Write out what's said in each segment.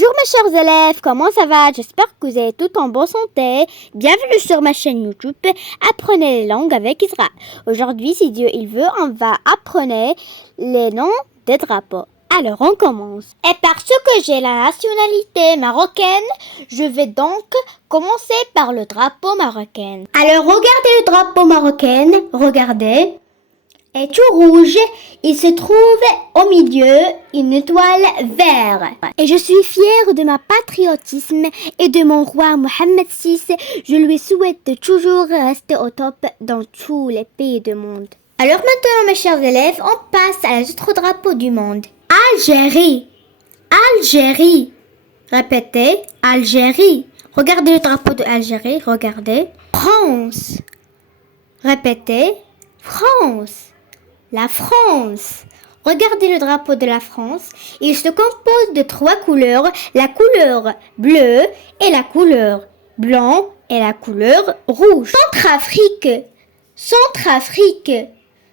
Bonjour mes chers élèves, comment ça va? J'espère que vous êtes tous en bonne santé. Bienvenue sur ma chaîne YouTube Apprenez les langues avec Isra. Aujourd'hui, si Dieu il veut, on va apprendre les noms des drapeaux. Alors on commence. Et parce que j'ai la nationalité marocaine, je vais donc commencer par le drapeau marocain. Alors regardez le drapeau marocain, regardez. Et tout rouge, il se trouve au milieu une étoile verte. Et je suis fière de ma patriotisme et de mon roi Mohammed VI. Je lui souhaite de toujours rester au top dans tous les pays du monde. Alors maintenant, mes chers élèves, on passe à l'autre drapeau du monde. Algérie. Algérie. Répétez, Algérie. Regardez le drapeau de Algérie, regardez. France. Répétez, France. La France. Regardez le drapeau de la France. Il se compose de 3 couleurs. La couleur bleue et la couleur blanc et la couleur rouge. Centrafrique. Centrafrique.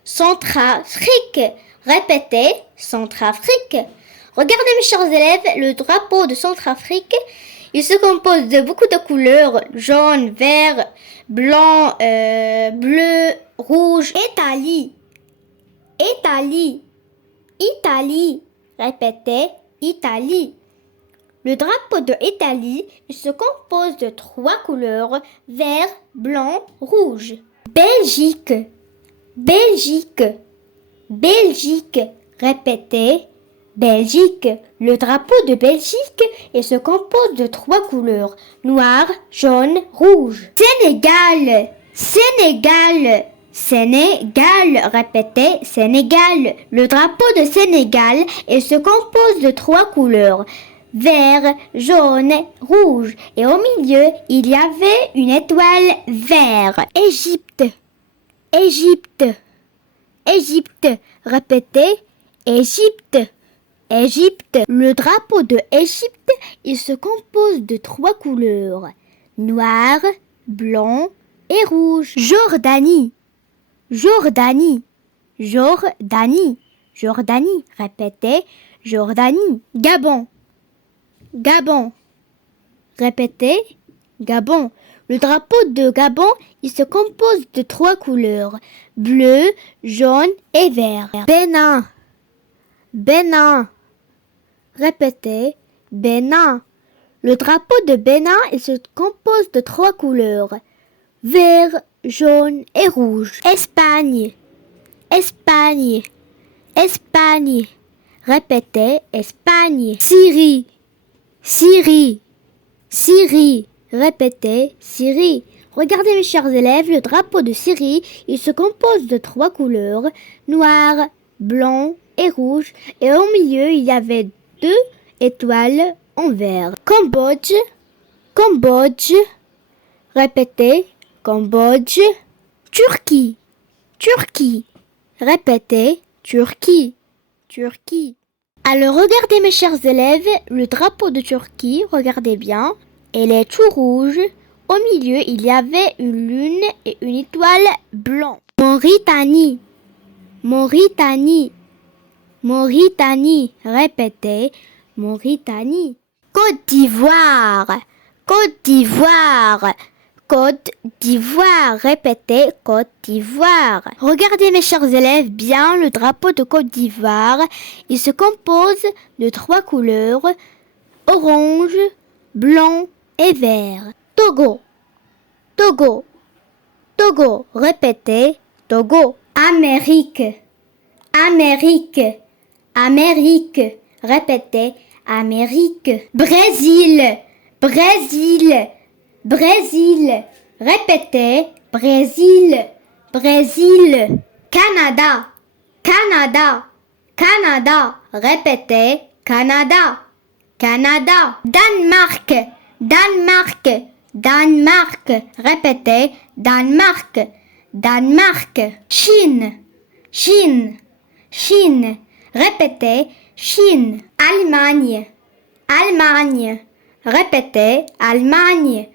Centrafrique. Répétez, Centrafrique. Regardez mes chers élèves, le drapeau de Centrafrique. Il se compose de beaucoup de couleurs. Jaune, vert, blanc, bleu, rouge. Italie. Italie, Italie, répétez, Italie. Le drapeau de Italie, il se compose de 3 couleurs, vert, blanc, rouge. Belgique, Belgique, Belgique, répétez, Belgique. Le drapeau de Belgique, il se compose de 3 couleurs, noir, jaune, rouge. Sénégal, Sénégal. Sénégal, répétez, Sénégal. Le drapeau de Sénégal, il se compose de 3 couleurs, vert, jaune, rouge. Et au milieu, il y avait une étoile verte. Égypte, Égypte, Égypte, répétez, Égypte, Égypte. Le drapeau de Égypte, il se compose de 3 couleurs, noir, blanc et rouge. Jordanie. Jordanie, Jordanie, Jordanie, répétez, Jordanie. Gabon, Gabon, répétez, Gabon. Le drapeau de Gabon, il se compose de 3 couleurs, bleu, jaune et vert. Bénin, Bénin, répétez, Bénin. Le drapeau de Bénin, il se compose de 3 couleurs, vert, jaune et rouge. Espagne, Espagne, Espagne. Répétez, Espagne. Syrie, Syrie, Syrie. Répétez, Syrie. Regardez mes chers élèves, le drapeau de Syrie, il se compose de 3 couleurs, noir, blanc et rouge. Et au milieu, il y avait 2 étoiles en vert. Cambodge, Cambodge. Répétez, Cambodge. Turquie, Turquie. Répétez, Turquie, Turquie. Alors regardez mes chers élèves, le drapeau de Turquie, regardez bien, il est tout rouge. Au milieu, il y avait une lune et une étoile blanche. Mauritanie, Mauritanie, Mauritanie. Répétez, Mauritanie. Côte d'Ivoire, Côte d'Ivoire. Côte d'Ivoire, répétez, Côte d'Ivoire. Regardez mes chers élèves bien le drapeau de Côte d'Ivoire. Il se compose de 3 couleurs, orange, blanc et vert. Togo, Togo, Togo, répétez, Togo. Amérique, Amérique, Amérique, répétez, Amérique. Brésil, Brésil, Brésil, répétez, Brésil, Brésil. Canada, Canada, Canada, répétez, Canada, Canada. Danemark, Danemark, Danemark, répétez, Danemark, Danemark. Chine, Chine, Chine, répétez, Chine. Allemagne, Allemagne, répétez, Allemagne,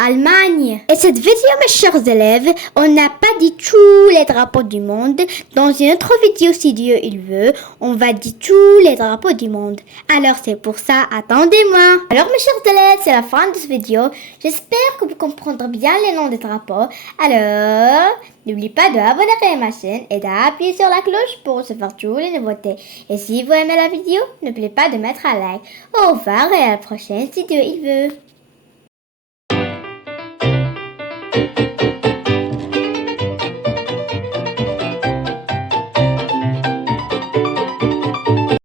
Allemagne. Et cette vidéo, mes chers élèves, on n'a pas dit tous les drapeaux du monde. Dans une autre vidéo, si Dieu il veut, on va dire tous les drapeaux du monde. Alors c'est pour ça, attendez-moi. Alors mes chers élèves, c'est la fin de cette vidéo. J'espère que vous comprendrez bien les noms des drapeaux. Alors, n'oubliez pas de abonner à ma chaîne et d'appuyer sur la cloche pour recevoir toutes les nouveautés. Et si vous aimez la vidéo, n'oubliez pas de mettre un like. Au revoir et à la prochaine si Dieu il veut.